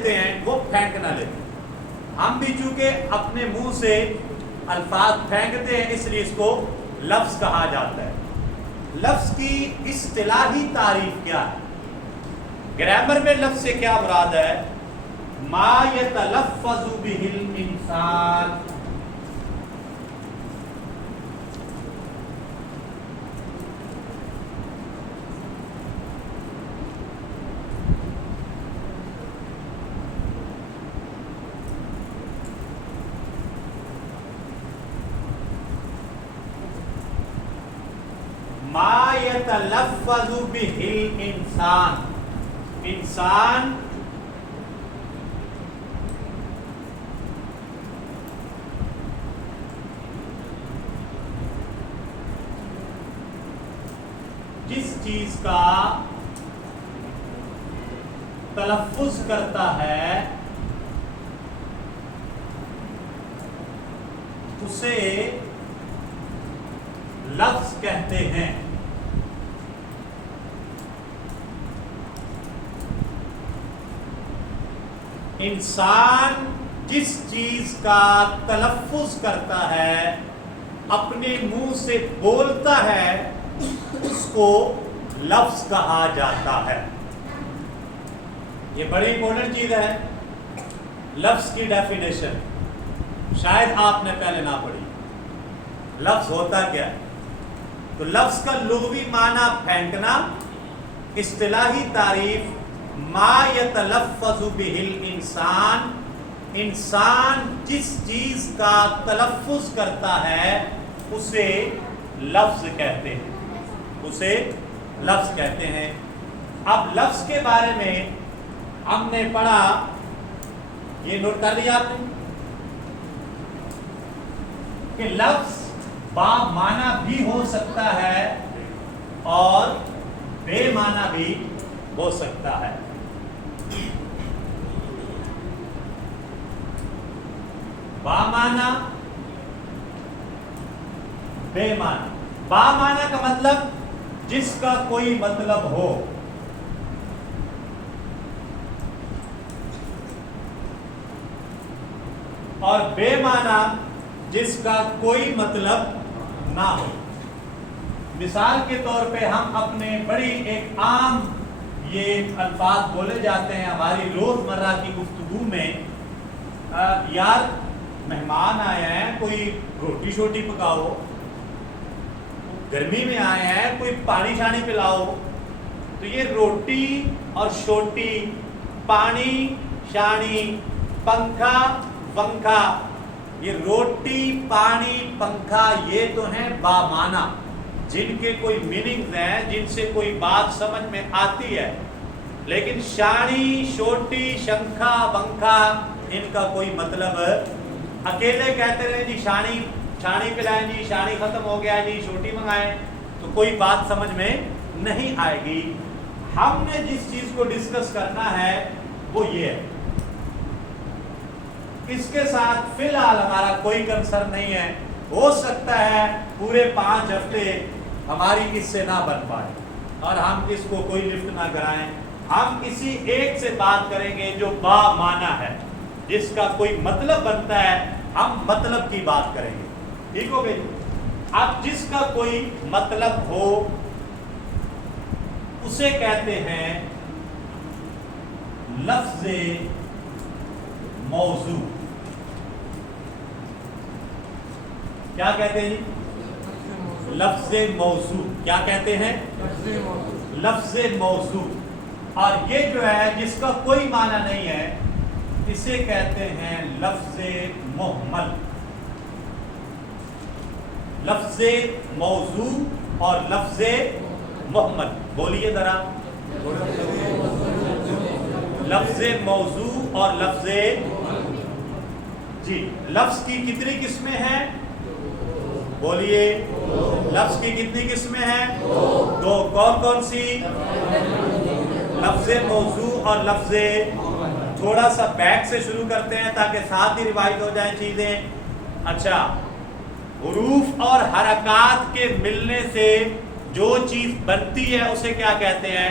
لیتے ہیں وہ پھینکنا لیتے ہیں. ہم بھی چونکہ اپنے منہ سے الفاظ پھینکتے ہیں اس لیے اس کو لفظ کہا جاتا ہے. لفظ کی اصطلاحی تعریف کیا ہے؟ گرامر میں لفظ سے کیا مراد ہے؟ ما یتلفظ بہ الانسان، ما یتلفظ بہ الانسان. انسان جس چیز کا تلفظ کرتا ہے اسے لفظ کہتے ہیں. انسان جس چیز کا تلفظ کرتا ہے، اپنے منہ سے بولتا ہے، اس کو لفظ کہا جاتا ہے. یہ بڑی امپورٹنٹ چیز ہے. لفظ کی ڈیفینیشن شاید آپ نے پہلے نہ پڑھی. لفظ ہوتا کیا ہے؟ تو لفظ کا لغوی معنی پھینکنا، اصطلاحی تعریف ما یتلفظ بہ الانسان، انسان جس چیز کا تلفظ کرتا ہے اسے لفظ کہتے ہیں. اسے لفظ کہتے ہیں. اب لفظ کے بارے میں ہم نے پڑھا، یہ نوٹ کر لیا آپ نے کہ لفظ با معنی بھی ہو سکتا ہے اور بے معنی بھی ہو سکتا ہے. با معنی، بے معنی. با معنی کا مطلب جس کا کوئی مطلب ہو، اور بے معنی جس کا کوئی مطلب نہ ہو. مثال کے طور پہ ہم اپنے بڑی ایک عام یہ الفاظ بولے جاتے ہیں ہماری روزمرہ کی گفتگو میں، یار مہمان آئے ہیں، کوئی روٹی شوٹی پکاؤ، گرمی میں آئے ہیں، کوئی پانی شانی پلاؤ. تو یہ روٹی اور شوٹی، پانی شانی، پنکھا پنکھا، یہ روٹی پانی پنکھا یہ تو ہیں بامعنی، جن کے کوئی میننگز ہیں، جن سے کوئی بات سمجھ میں آتی ہے. لیکن شانی، شوٹی، شنکھا، بنکھا ان کا کوئی مطلب، اکیلے کہتے رہے جی شانی پلائیں جی، شانی ختم ہو گیا جی، شوٹی منگائیں، تو کوئی بات سمجھ میں نہیں آئے گی. ہم نے جس چیز کو ڈسکس کرنا ہے وہ یہ ہے. اس کے ساتھ فی الحال ہمارا کوئی کنسرن نہیں ہے. ہو سکتا ہے پورے 5 ہفتے ہماری اس سے نہ بن پائے اور ہم اس کو کوئی لفٹ نہ کرائیں. ہم کسی ایک سے بات کریں گے جو با معنی ہے، جس کا کوئی مطلب بنتا ہے، ہم مطلب کی بات کریں گے. ٹھیک ہو گئی؟ اب جس کا کوئی مطلب ہو اسے کہتے ہیں لفظ موضوع. کیا کہتے ہیں جی؟ لفظ موضوع. کیا کہتے ہیں؟ لفظ موضوع. اور یہ جو ہے جس کا کوئی معنی نہیں ہے اسے کہتے ہیں لفظ مہمل. لفظ موضوع اور لفظ مہمل، بولیے ذرا. لفظ موضوع اور لفظ، جی لفظ کی کتنی قسمیں ہیں؟ بولیے. لفظ کی کتنی قسمیں ہیں؟ 2. کون کون سی؟ لفظ موضوع اور لفظ. تھوڑا سا بیک سے شروع کرتے ہیں تاکہ ساتھ ہی روایت ہو جائیں چیزیں. اچھا، حروف اور حرکات کے ملنے سے جو چیز بنتی ہے اسے کیا کہتے ہیں؟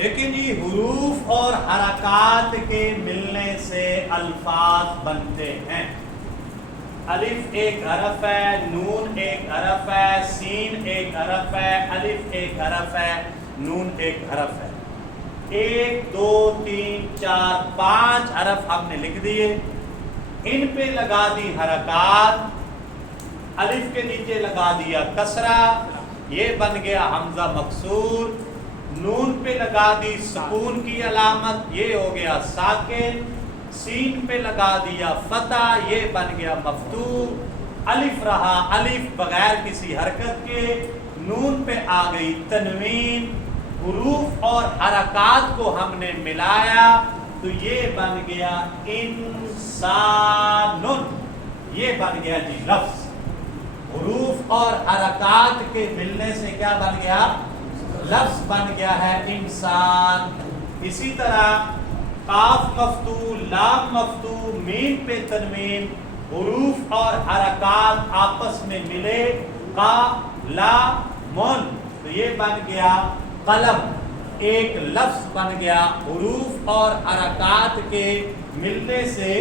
لیکن جی حروف اور حرکات کے ملنے سے الفاظ بنتے ہیں. الف ایک حرف ہے، نون ایک حرف ہے، سین ایک حرف ہے، الف ایک حرف ہے، نون ایک حرف ہے. 1 2 3 4 5 حرف ہم نے لکھ دیے. ان پہ لگا دی حرکات، الف کے نیچے لگا دیا کسرہ، یہ بن گیا حمزہ مکسور. نون پہ لگا دی سکون کی علامت، یہ ہو گیا ساکن. سین پہ لگا دیا فتح، یہ بن گیا مفتوح. الف رہا الف بغیر کسی حرکت کے. نون پہ آ گئی تنوین. حروف اور حرکات کو ہم نے ملایا تو یہ بن گیا انسان. یہ بن گیا جی لفظ. حروف اور حرکات کے ملنے سے کیا بن گیا؟ لفظ بن گیا ہے انسان. اسی طرح قاف مفتوح، لام مفتوح، میم پہ تنوین، حروف اور حرکات آپس میں ملے قا لا مون تو یہ بن گیا قلم. ایک لفظ بن گیا. حروف اور حرکات کے ملنے سے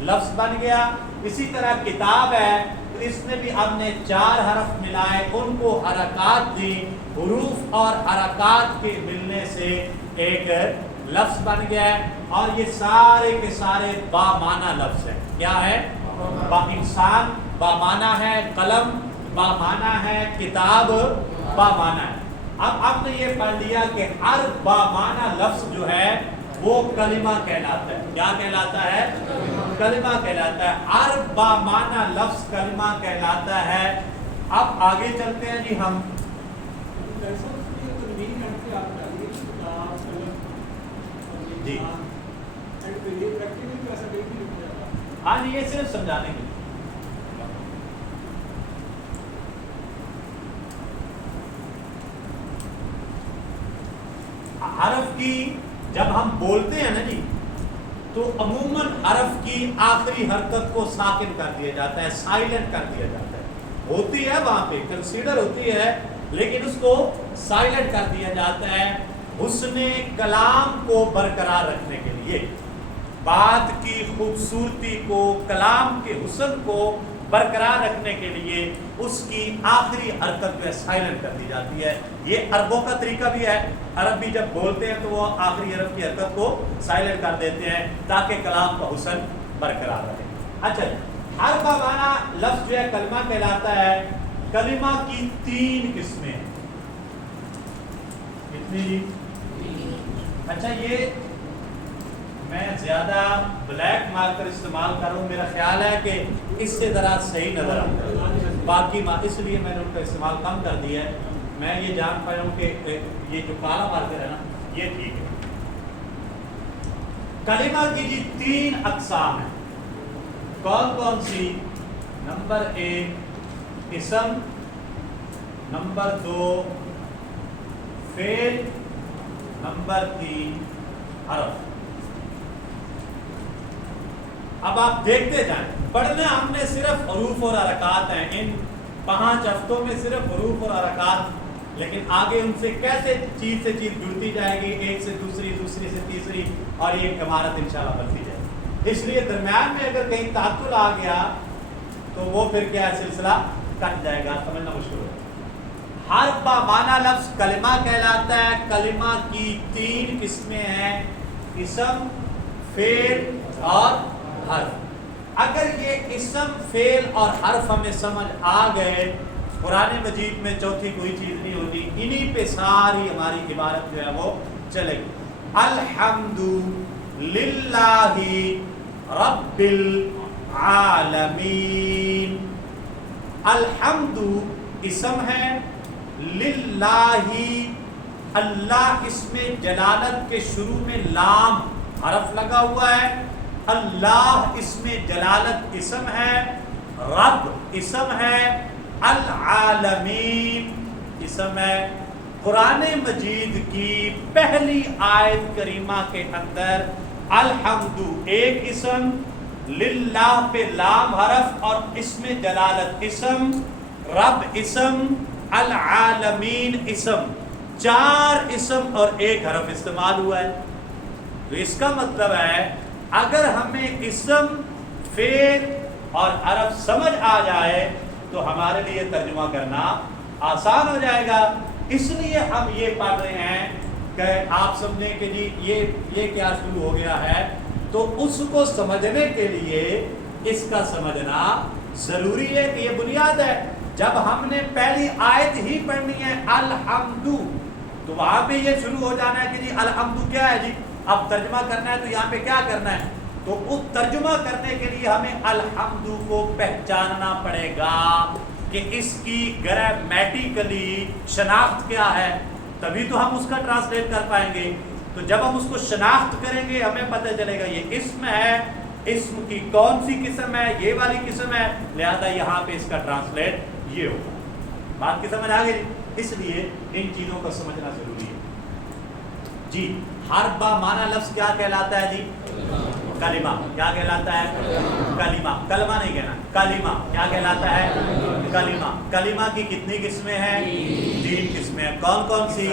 لفظ بن گیا. اسی طرح کتاب ہے تو اس میں بھی ہم نے 4 حرف ملائے، ان کو حرکات دی. حروف اور حرکات کے ملنے سے ایک لفظ بن گیا ہے. اور یہ سارے کے سارے بامعنی لفظ ہیں. کیا ہے؟ با انسان بامعنی ہے، قلم بامعنی ہے، کتاب بامعنی ہے. اب آپ نے یہ پڑھ لیا کہ ہر بامعنی لفظ جو ہے وہ کلمہ کہلاتا ہے. کیا کہلاتا ہے؟ کلمہ کہلاتا ہے. ہر بامعنی لفظ کلمہ کہلاتا ہے. اب آگے چلتے ہیں جی ہم. جی ہاں جی، یہ صرف سمجھانے کے لیے. حرف کی جب ہم بولتے ہیں نا جی تو عموماً حرف کی آخری حرکت کو ساکن کر دیا جاتا ہے، سائلنٹ کر دیا جاتا ہے. ہوتی ہے وہاں پہ کنسیڈر ہوتی ہے لیکن اس کو سائلنٹ کر دیا جاتا ہے حسن کلام کو برقرار رکھنے کے لیے. بات کی خوبصورتی کو، کلام کے حسن کو برقرار رکھنے کے لیے اس کی آخری حرکت جو ہے سائلنٹ کر دی جاتی ہے. یہ عربوں کا طریقہ بھی ہے. عرب بھی جب بولتے ہیں تو وہ آخری حرف کی حرکت کو سائلنٹ کر دیتے ہیں تاکہ کلام کا حسن برقرار رہے. اچھا، ہر بامعنی لفظ جو ہے کلمہ کہلاتا ہے. کلمہ کی 3 قسمیں ہیں. کتنی جی؟ اچھا، یہ میں زیادہ بلیک مارکر استعمال کروں، میرا خیال ہے کہ اس سے ذرا صحیح نظر آتا ہے. باقی اس لیے میں نے ان کا استعمال کم کر دیا ہے. میں یہ جان پایا ہوں کہ یہ جو کالا مارکر ہے نا یہ ٹھیک ہے. کلمہ کی جی 3 اقسام ہیں. کون کون سی؟ نمبر 1 اسم، نمبر 2 فعل، نمبر 3 حرف. اب آپ دیکھتے جائیں. پڑھنا ہم نے صرف حروف اور حرکات ہیں. ان 5 ہفتوں میں صرف حروف اور حرکات، لیکن آگے ان سے کیسے چیز سے چیز جڑتی جائے گی، ایک سے دوسری، دوسری سے تیسری، اور یہ عمارت انشاءاللہ بنتی جائے گی. اس لیے درمیان میں اگر کہیں تعطل آ گیا تو وہ پھر کیا سلسلہ کٹ جائے گا، سمجھنا مشکل ہوگا. ہر بامعنی لفظ کلمہ کہلاتا ہے. کلمہ کی 3 قسمیں ہیں، اسم، فعل اور حرف. اگر یہ اسم، فعل اور حرف ہمیں سمجھ آ گئے، قرآن مجید میں چوتھی کوئی چیز نہیں ہوتی. انہی پہ ساری ہماری عبارت جو ہے وہ چلے گی. الحمد للہ رب العالمین. الحمد اسم ہے، للہ اللہ اس میں جلالت کے شروع میں لام حرف لگا ہوا ہے. اللہ اس میں جلالت اسم ہے، رب اسم ہے، العالمین اسم ہے. قرآن مجید کی پہلی آیت کریمہ کے اندر الحمد ایک اسم، للہ پہ لام حرف اور اس میں جلالت اسم، رب اسم، العالمین اسم. 4 اسم اور 1 حرف استعمال ہوا ہے. تو اس کا مطلب ہے اگر ہمیں اسم، فعل اور حرف سمجھ آ جائے تو ہمارے لیے ترجمہ کرنا آسان ہو جائے گا. اس لیے ہم یہ پڑھ رہے ہیں کہ آپ سمجھیں کہ جی یہ کیا شروع ہو گیا ہے، تو اس کو سمجھنے کے لیے اس کا سمجھنا ضروری ہے کہ یہ بنیاد ہے. جب ہم نے پہلی آیت ہی پڑھنی ہے الحمد، تو وہاں پہ یہ شروع ہو جانا ہے کہ جی الحمد کیا ہے جی، اب ترجمہ کرنا ہے تو یہاں پہ کیا کرنا ہے. تو اس ترجمہ کرنے کے لیے ہمیں الحمد کو پہچاننا پڑے گا کہ اس کی گرامیٹیکلی شناخت کیا ہے، تبھی تو ہم اس کا ٹرانسلیٹ کر پائیں گے. تو جب ہم اس کو شناخت کریں گے ہمیں پتہ چلے گا یہ اسم ہے، اسم کی کون سی قسم ہے، یہ والی قسم ہے، لہذا یہاں پہ اس کا ٹرانسلیٹ یہ ہوگا. بات کی سمجھ آ گئی؟ اس لیے ان چیزوں کو سمجھنا ضروری ہے. جی حرف با معنی لفظ کیا کہلاتا ہے جی؟ کلمہ. کیا کہلاتا ہے؟ کلمہ. کلمہ نہیں کہنا، کلمہ. کیا کہلاتا ہے؟ کلمہ. کلمہ کی کتنی قسمیں ہیں؟ 3 قسمیں ہیں. کون کون سی؟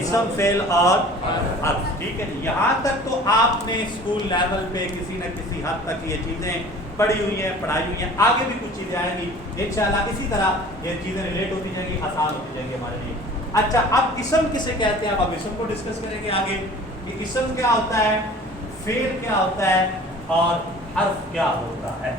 اسم، فعل اور حرف. ٹھیک ہے. یہاں تک تو آپ نے اسکول لیول پہ کسی نہ کسی حد تک یہ چیزیں پڑھی ہوئی ہیں، پڑھائی ہوئی ہیں. آگے بھی کچھ چیزیں آئیں گی انشاءاللہ. اسی طرح یہ چیزیں ریلیٹ ہوتی جائیں گی، آسان ہوتی جائیں گی ہمارے لیے. اچھا اب اسم کسے کہتے ہیں؟ اب اسم کو ڈسکس کریں گے آگے کہ اسم کیا ہوتا ہے، فعل کیا ہوتا ہے اور حرف کیا ہوتا ہے.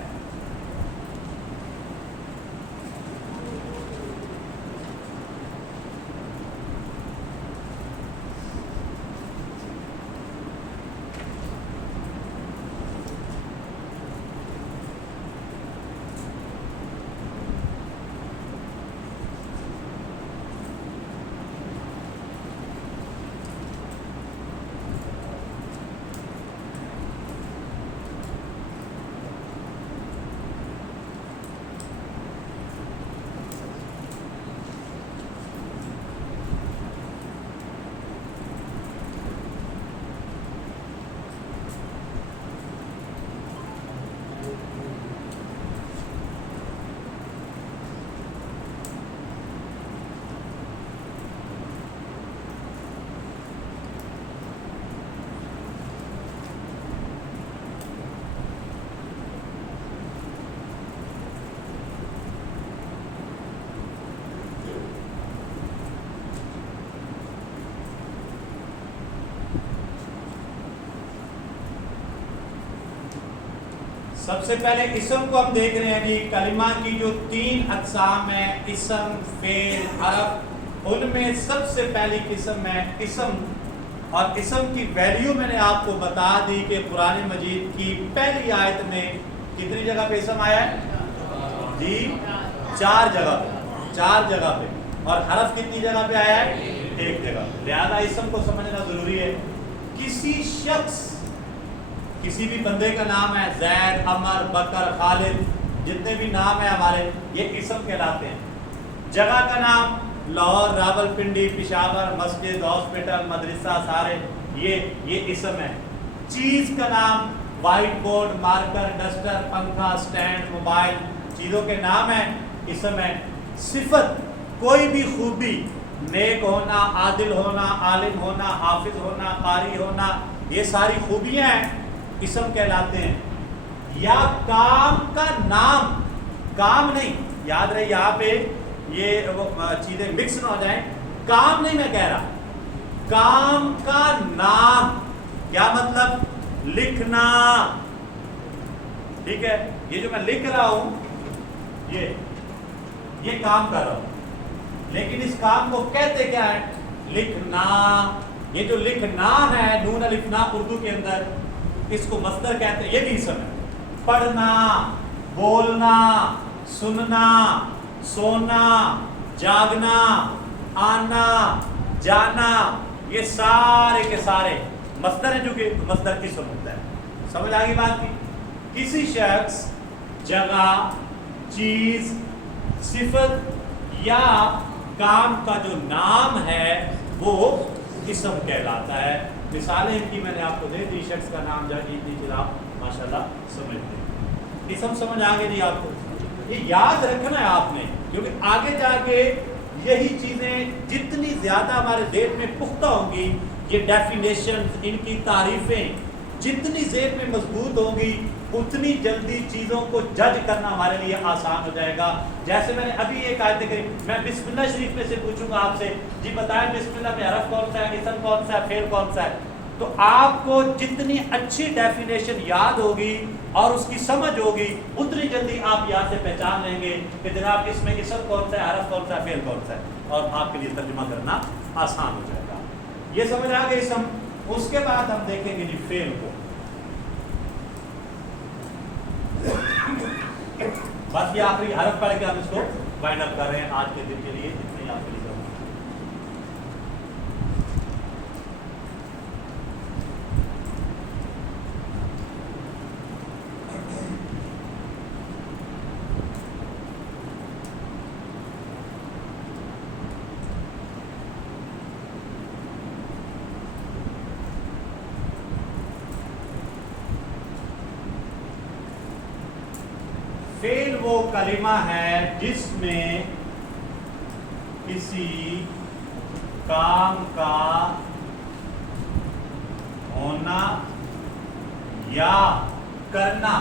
سب سے پہلے اسم کو ہم دیکھ رہے ہیں جی. کلمہ کی جو 3 اقسام ہیں، اسم، فعل، حرف، ان میں سب سے پہلی قسم ہے اسم. اور اسم کی ویلیو میں نے آپ کو بتا دی کہ قرآن مجید کی پہلی آیت میں کتنی جگہ پہ اسم آیا ہے جی؟ 4 جگہ پہ. 4 جگہ پہ. اور حرف کتنی جگہ پہ آیا ہے؟ 1 جگہ. لہذا اسم کو سمجھنا ضروری ہے. کسی شخص، کسی بھی بندے کا نام ہے، زید، عمر، بکر، خالد، جتنے بھی نام ہیں ہمارے، یہ اسم کہلاتے ہیں. جگہ کا نام لاہور، راولپنڈی، پشاور، مسجد، ہاسپٹل، مدرسہ، سارے یہ اسم ہے. چیز کا نام وائٹ بورڈ، مارکر، ڈسٹر، پنکھا، سٹینڈ، موبائل، چیزوں کے نام ہیں، اسم ہے. صفت، کوئی بھی خوبی، نیک ہونا، عادل ہونا، عالم ہونا، حافظ ہونا، قاری ہونا، یہ ساری خوبیاں ہیں، اسم کہلاتے ہیں. یا کام کا نام، کام نہیں، یاد رہے یہاں پہ یہ چیزیں مکس نہ ہو جائیں. کام نہیں میں کہہ رہا، کام کا نام. کیا مطلب؟ لکھنا. ٹھیک ہے. یہ جو میں لکھ رہا ہوں یہ کام کر رہا ہوں، لیکن اس کام کو کہتے کیا ہے؟ لکھنا. یہ جو لکھنا ہے، نون الف نا اردو کے اندر، اس کو مصدر کہتے ہیں. یہ بھی اسم ہے. پڑھنا، بولنا، سننا، سونا، جاگنا، آنا، جانا، یہ سارے کے سارے مصدر ہیں، جو کہ مصدر اسم ہوتا ہے. سمجھ آگئی بات کی؟ کسی شخص، جگہ، چیز، صفت یا کام کا جو نام ہے وہ اسم کہلاتا ہے. مثالیں ان کی میں نے آپ کو دے دی. شخص کا نام جا آپ ماشاءاللہ سمجھتے ہیں. اسم سمجھ آ گئی جی آپ کو؟ یہ یاد رکھنا ہے آپ نے، کیونکہ آگے جا کے یہی چیزیں جتنی زیادہ ہمارے ذہن میں پختہ ہوں گی، یہ ڈیفینیشن، ان کی تعریفیں جتنی ذہن میں مضبوط ہوں گی، اتنی جلدی چیزوں کو جج کرنا ہمارے لیے آسان ہو جائے گا. جیسے میں نے ابھی ایک آیت کری، میں بسم اللہ شریف میں سے پوچھوں گا آپ سے، جی بتائیں بسم اللہ میں حرف کون سا ہے، اسم کون سا ہے، فعل کون سا ہے. تو آپ کو جتنی اچھی ڈیفینیشن یاد ہوگی اور اس کی سمجھ ہوگی، اتنی جلدی آپ یہاں سے پہچان لیں گے کہ جناب اس میں اسم کون سا ہے، حرف کون سا ہے، فعل کون سا ہے، اور آپ کے لیے ترجمہ کرنا آسان ہو جائے گا. یہ سمجھ آ گئی اسم. اس کے بعد ہم دیکھیں گے جی فعل کو. بس یہ آخری حرف پڑھ کے ہم اس کو وائنڈ اپ کر رہے ہیں آج کے دن کے لیے، جتنے آپ کے لیے ضروری ہے. فعل وہ کلمہ ہے جس میں کسی کام کا ہونا یا کرنا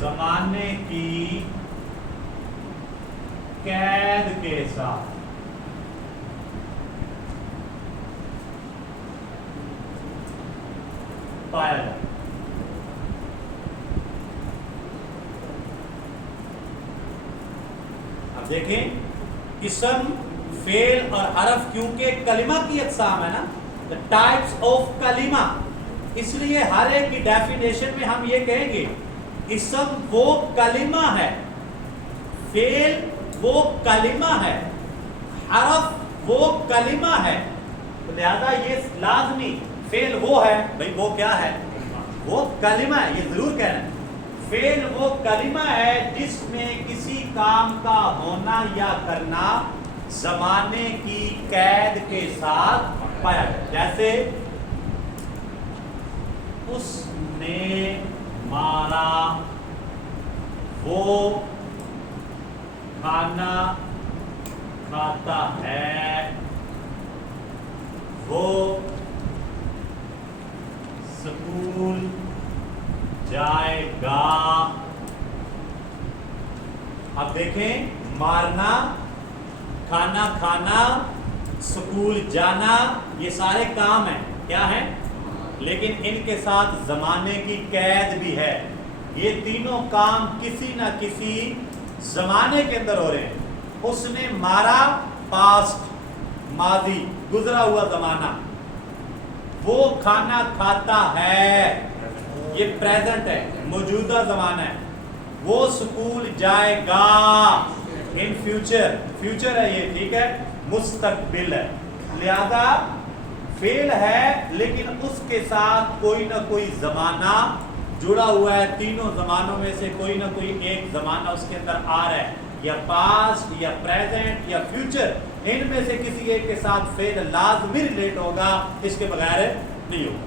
زمانے کی قید کے ساتھ پایا جائے. اب دیکھیں اسم، فعل اور حرف کیونکہ کلمہ کی اقسام ہے نا، the types of کلمہ، اس لیے ہر ایک کی ڈیفینیشن میں ہم یہ کہیں گے اسم وہ کلمہ ہے، فعل وہ کلمہ ہے، حرف وہ کلمہ ہے. تو لہذا یہ لازمی فعل وہ ہے، بھئی وہ کیا ہے، وہ کلمہ ہے، یہ ضرور کہنا ہے. فعل وہ کلمہ ہے جس میں کسی کام کا ہونا یا کرنا زمانے کی قید کے ساتھ پایا جائے. جیسے اس نے مارا، وہ کھانا کھاتا ہے، وہ سکول جائے گا. اب دیکھیں مارنا، کھانا کھانا، سکول جانا، یہ سارے کام ہیں، کیا ہیں، لیکن ان کے ساتھ زمانے کی قید بھی ہے. یہ تینوں کام کسی نہ کسی زمانے کے اندر ہو رہے ہیں. اس نے مارا، پاسٹ، ماضی، گزرا ہوا زمانہ. وہ کھانا کھاتا ہے، یہ پریزنٹ ہے، موجودہ زمانہ ہے. وہ سکول جائے گا، ان فیوچر، فیوچر ہے یہ، ٹھیک ہے، مستقبل ہے. لہذا فعل ہے لیکن اس کے ساتھ کوئی نہ کوئی زمانہ جڑا ہوا ہے. تینوں زمانوں میں سے کوئی نہ کوئی ایک زمانہ اس کے اندر آ رہا ہے، یا پاسٹ یا پریزنٹ یا فیوچر. ان میں سے کسی ایک کے ساتھ فعل لازمی ریلیٹ ہوگا، اس کے بغیر نہیں ہوگا.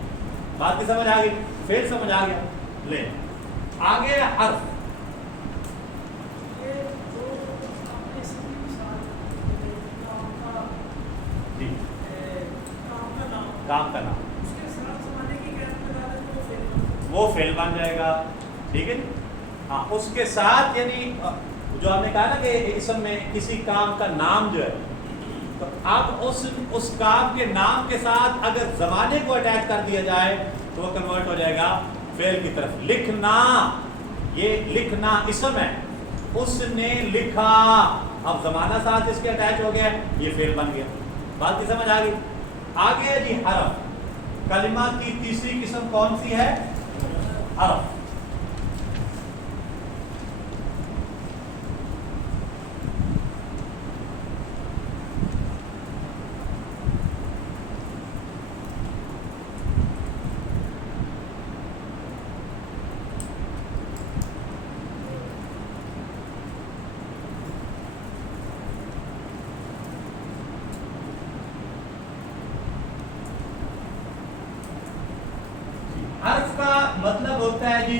بات کی سمجھ آ گئی؟ فعل سمجھ آ گیا. لے آگے حرف. جی کام کا نام، وہ فعل بن جائے گا، ٹھیک ہے. ہاں اس کے ساتھ، یعنی جو ہم نے کہا نا کہ اسم میں کسی کام کا نام جو ہے، تو اب اس کام کے نام کے ساتھ اگر زمانے کو اٹیچ کر دیا جائے تو وہ کنورٹ ہو جائے گا فعل کی طرف. لکھنا، یہ لکھنا اسم ہے، اس نے لکھا، اب زمانہ ساتھ اس کے اٹیچ ہو گیا، یہ فعل بن گیا. بات کی سمجھ آ گئی؟ آگے جی حرف. کلمہ کی تیسری قسم کون سی ہے؟ حرف. حرف کا مطلب ہوتا ہے جی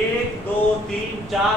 1 2 3 4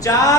4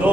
2।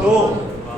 2।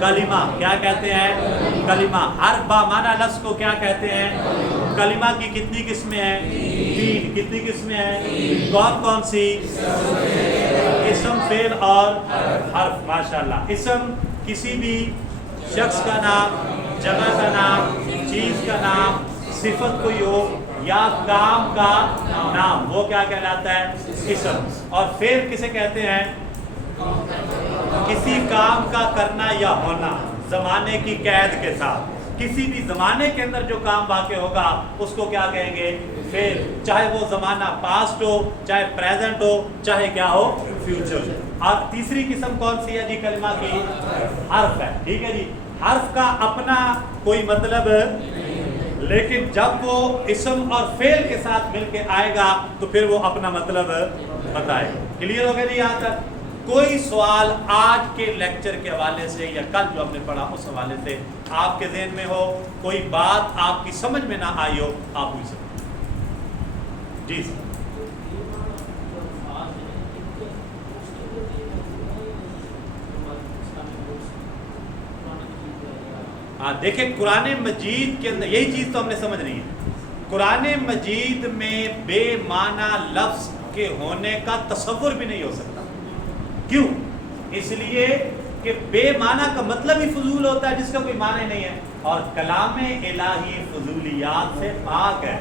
کلمہ. کیا کہتے ہیں؟ کلمہ. حرف با معنی لفظ کو کیا کہتے ہیں؟ کلمہ کی کتنی قسمیں ہیں؟ 3. کتنی قسمیں ہیں؟ کون کون سی؟ اسم، فعل اور حرف. ماشاءاللہ. اسم کسی بھی شخص کا نام، جگہ کا نام، چیز کا نام، صفت کوئی ہو یا کام کا نام، وہ کیا کہلاتا ہے؟ اسم. اور فعل کسے کہتے ہیں؟ کسی کام کا کرنا یا ہونا زمانے کی قید کے ساتھ. کسی بھی زمانے کے اندر جو کام واقع ہوگا اس کو کیا کہیں گے؟ فعل. چاہے وہ زمانہ پاسٹ ہو، چاہے پریزنٹ ہو، چاہے کیا ہو؟ فیوچر. اور تیسری قسم کون سی ہے جی کلمہ کی؟ حرف ہے. ٹھیک ہے جی. حرف کا اپنا کوئی مطلب، لیکن جب وہ اسم اور فعل کے ساتھ مل کے آئے گا تو پھر وہ اپنا مطلب بتائے. کلیئر ہو گیا جی یہاں تک؟ کوئی سوال آج کے لیکچر کے حوالے سے یا کل جو ہم نے پڑھا اس حوالے سے آپ کے ذہن میں ہو، کوئی بات آپ کی سمجھ میں نہ آئی ہو، آپ پوچھ سکتے ہیں. جی سر. دیکھیں قرآن مجید کے اندر یہی چیز تو ہم نے سمجھنی ہے. قرآن مجید میں بے معنی لفظ کے ہونے کا تصور بھی نہیں ہو سکتا. کیوں؟ اس لیے کہ بے معنی کا مطلب ہی فضول ہوتا ہے جس کا کوئی معنی نہیں ہے. اور کلام الہی فضولیات سے پاک ہے.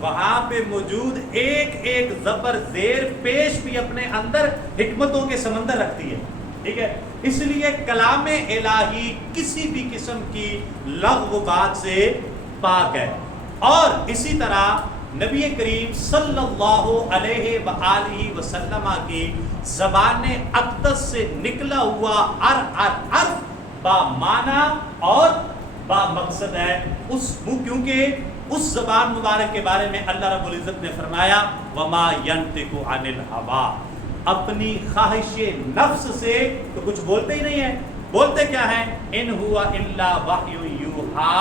وہاں پہ موجود ایک ایک زبر زیر پیش بھی اپنے اندر حکمتوں کے سمندر رکھتی ہے. ٹھیک ہے. اس لیے کلام الہی کسی بھی قسم کی لغو بات سے پاک ہے. اور اسی طرح نبی کریم صلی اللہ علیہ وآلہ وسلم کی زبان اقدس سے نکلا ہوا ہر حرف با معنی اور با مقصد ہے. کیونکہ اس زبان مبارک کے بارے میں اللہ رب العزت نے فرمایا وما ینطق عن الہوا، اپنی خواہش نفس سے تو کچھ بولتے ہی نہیں ہے. بولتے کیا ہیں؟ ان ہوا الا وحی یوحا،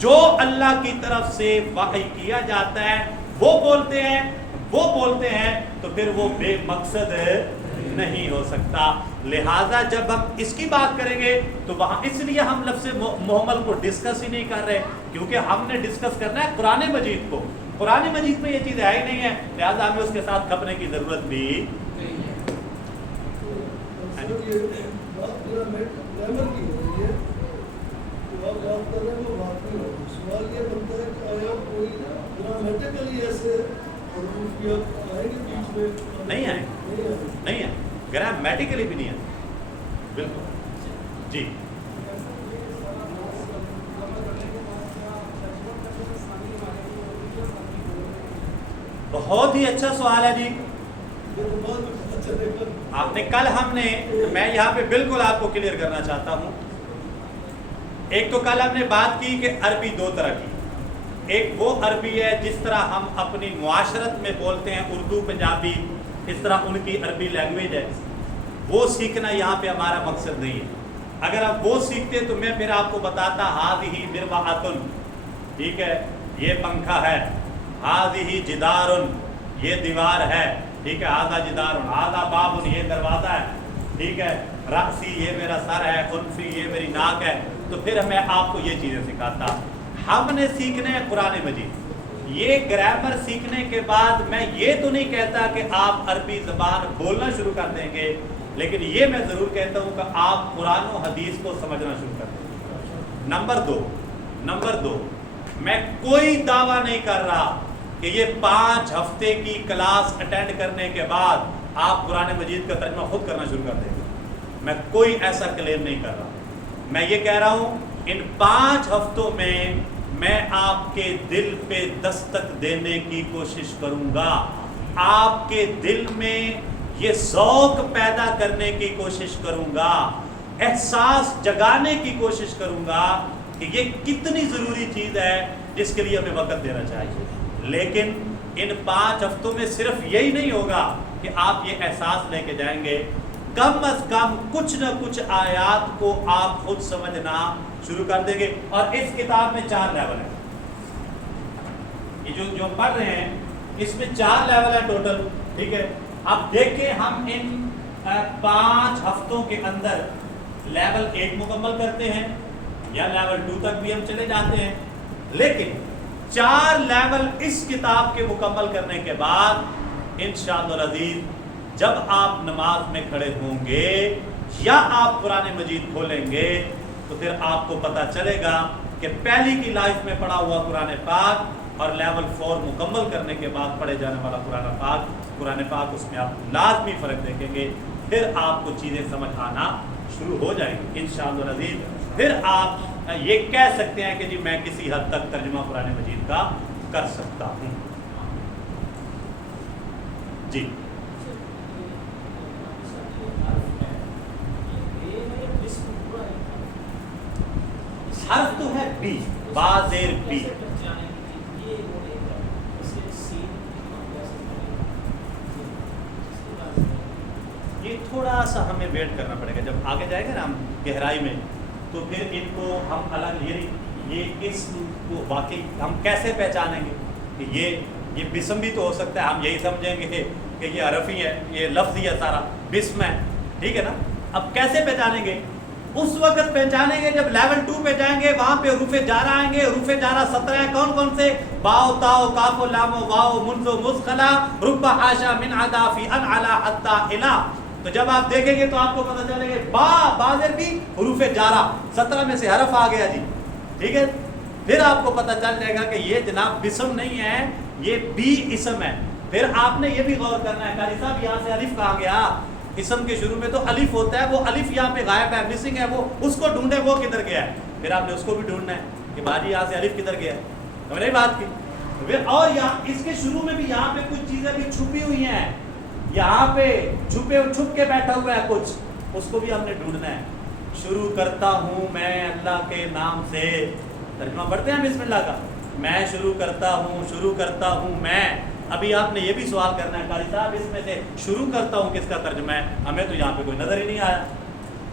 جو اللہ کی طرف سے وحی کیا جاتا ہے وہ بولتے ہیں. وہ بولتے ہیں تو پھر وہ بے مقصد نہیں ہو سکتا. لہذا جب ہم اس کی بات کریں گے تو وہاں اس لیے ہم لفظ محمل کو ڈسکس ہی نہیں کر رہے، کیونکہ ہم نے ڈسکس کرنا ہے قرآن مجید کو. قرآن مجید میں یہ چیز ہے ہی نہیں ہے، لہذا ہمیں اس کے ساتھ کھپنے کی ضرورت بھی. نہیں ہے، نہیں ہے، گرامیٹیکلی بھی نہیں ہے. بالکل جی. بہت ہی اچھا سوال ہے جی. آپ نے کل میں یہاں پہ بالکل آپ کو کلیئر کرنا چاہتا ہوں. ایک تو کل ہم نے بات کی کہ عربی دو طرح کی. ایک وہ عربی ہے جس طرح ہم اپنی معاشرت میں بولتے ہیں اردو پنجابی، اس طرح ان کی عربی لینگویج ہے. وہ سیکھنا یہاں پہ ہمارا مقصد نہیں ہے. اگر آپ وہ سیکھتے تو میں پھر آپ کو بتاتا ہاذہ مرواۃ، ٹھیک ہے، یہ پنکھا ہے. ہاذہ جدار، یہ دیوار ہے. ٹھیک ہے. ہاذا جدار، ہاذا باب، یہ دروازہ ہے. ٹھیک ہے. راسی، یہ میرا سر ہے. انفی، یہ میری ناک ہے. تو پھر میں آپ کو یہ چیزیں سکھاتا. ہم نے سیکھنے ہیں قرآن مجید. یہ گرامر سیکھنے کے بعد میں یہ تو نہیں کہتا کہ آپ عربی زبان بولنا شروع کر دیں گے، لیکن یہ میں ضرور کہتا ہوں کہ آپ قرآن و حدیث کو سمجھنا شروع کر دیں. نمبر دو، میں کوئی دعویٰ نہیں کر رہا کہ یہ 5 ہفتے کی کلاس اٹینڈ کرنے کے بعد آپ قرآن مجید کا ترجمہ خود کرنا شروع کر دیں گے. میں کوئی ایسا کلیم نہیں کر رہا. میں یہ کہہ رہا ہوں ان 5 ہفتوں میں آپ کے دل پہ دستک دینے کی کوشش کروں گا. آپ کے دل میں یہ ذوق پیدا کرنے کی کوشش کروں گا، احساس جگانے کی کوشش کروں گا کہ یہ کتنی ضروری چیز ہے جس کے لیے ہمیں وقت دینا چاہیے. لیکن ان 5 ہفتوں میں صرف یہی نہیں ہوگا کہ آپ یہ احساس لے کے جائیں گے. کم از کم کچھ نہ کچھ آیات کو آپ خود سمجھنا شروع کر دیں گے. اور اس کتاب میں 4 لیول ہیں. یہ جو پڑھ رہے ہیں اس میں 4 لیول ہے ٹوٹل. ٹھیک ہے. اب دیکھیں ہم ان 5 ہفتوں کے اندر لیول 8 مکمل کرتے ہیں یا لیول 2 تک بھی ہم چلے جاتے ہیں، لیکن 4 لیول اس کتاب کے مکمل کرنے کے بعد انشاءاللہ العزیز جب آپ نماز میں کھڑے ہوں گے یا آپ قرآن مجید کھولیں گے تو پھر آپ کو پتہ چلے گا کہ پہلی کی لائف میں پڑھا ہوا قرآن پاک اور لیول 4 مکمل کرنے کے بعد پڑھے جانے والا قرآن پاک اس میں آپ لازمی فرق دیکھیں گے، پھر آپ کو چیزیں سمجھ آنا شروع ہو جائیں گی انشاءاللہ العزیز۔ پھر آپ یہ کہہ سکتے ہیں کہ جی میں کسی حد تک ترجمہ قرآن مجید کا کر سکتا ہوں۔ جی حرف تو ہے بی، با زیر بی۔ یہ تھوڑا سا ہمیں ویٹ کرنا پڑے گا، جب آگے جائے گا نا ہم گہرائی میں تو پھر ان کو ہم الگ یہ اس کو واقعی ہم کیسے پہچانیں گے کہ یہ بسم بھی تو ہو سکتا ہے، ہم یہی سمجھیں گے کہ یہ حرف ہی ہے، یہ لفظ ہی ہے سارا، بسم ہے، ٹھیک ہے نا۔ اب کیسے پہچانیں گے؟ اس وقت پہچانیں گے جب لیول 2 پہ جائیں گے، وہاں پہ حروف جارہ آئیں گے۔ حروف جارہ 17 ہیں، کون کون سے؟ باؤ تاؤ کاف لام واو منزو مسخلا رب حاشا من عدا فی ان علا حتا الا۔ تو جب آپ دیکھیں گے تو آپ کو پتہ چلے گا بازر بھی حروف جارہ 17 میں سے حرف آ گیا جی، ٹھیک ہے۔ پھر آپ کو پتہ چل جائے گا کہ یہ جناب بسم نہیں ہے، یہ بی اسم ہے۔ پھر آپ نے یہ بھی غور کرنا ہے قاری صاحب یہاں سے الف کہاں گیا؟ اسم کے شروع میں تو الف ہوتا ہے، وہ الف یہاں پہ غائب ہے، مسنگ ہے، وہ اس کو ڈھونڈے وہ کدھر گیا ہے۔ پھر آپ نے اس کو بھی ڈھونڈنا ہے کہ باجی یہاں سے الف کدھر گیا ہے، ہم نے بات کی۔ پھر اور یہاں اس کے شروع میں بھی یہاں پہ کچھ چیزیں بھی چھپی ہوئی ہیں، یہاں پہ چھپ کے بیٹھا ہوا ہے کچھ، اس کو بھی ہم نے ڈھونڈنا ہے۔ شروع کرتا ہوں میں اللہ کے نام سے، ترجمہ پڑھتے ہیں بسم اللہ کا، میں شروع کرتا ہوں میں۔ ابھی آپ نے یہ بھی سوال کرنا ہے قاری صاحب اس میں سے شروع کرتا ہوں کس کا ترجمہ ہے؟ ہمیں تو یہاں پہ کوئی نظر ہی نہیں آیا۔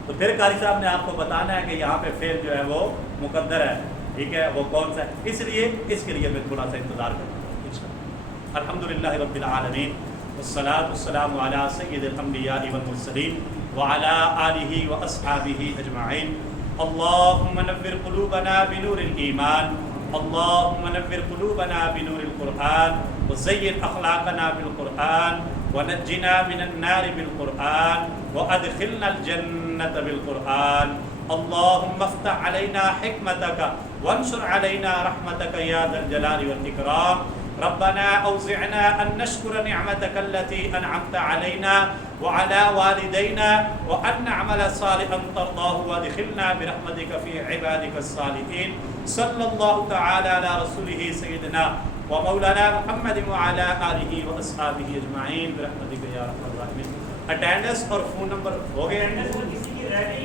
تو پھر قاری صاحب نے آپ کو بتانا ہے کہ یہاں پہ فعل جو ہے وہ مقدر ہے، ٹھیک ہے، وہ کون سا ہے، اس لیے اس کے لیے میں تھوڑا سا انتظار کرتا ہوں انشاءاللہ۔ الحمدللہ رب العالمین والصلاة والسلام علی سید الانبیاء والمرسلین وعلی آلہ واصحابہ اجمعین۔ اللہم نور قلوبنا بنور الایمان، اللہم نور قلوبنا بنور القرآن وزین اخلاقنا بالقرآن ونجنا من النار بالقرآن وادخلنا الجنة بالقرآن۔ اللہم افتح علینا حکمتک وانشر علینا رحمتک یا ذا الجلال والاکرام۔ ربنا اوزعنا ان نشکر نعمتک التي انعمت علینا وعلى والدينا وان نعمل صالحا ترضاه وادخلنا برحمتك في عبادك الصالحين۔ صلی اللہ تعالی علی رسولہ سیدنا ومولانا محمد وعلى آلہ واصحابہ اجمعین برحمتک یا ارحم الراحمین۔ اٹینڈنس اور فون نمبر ہو گئے؟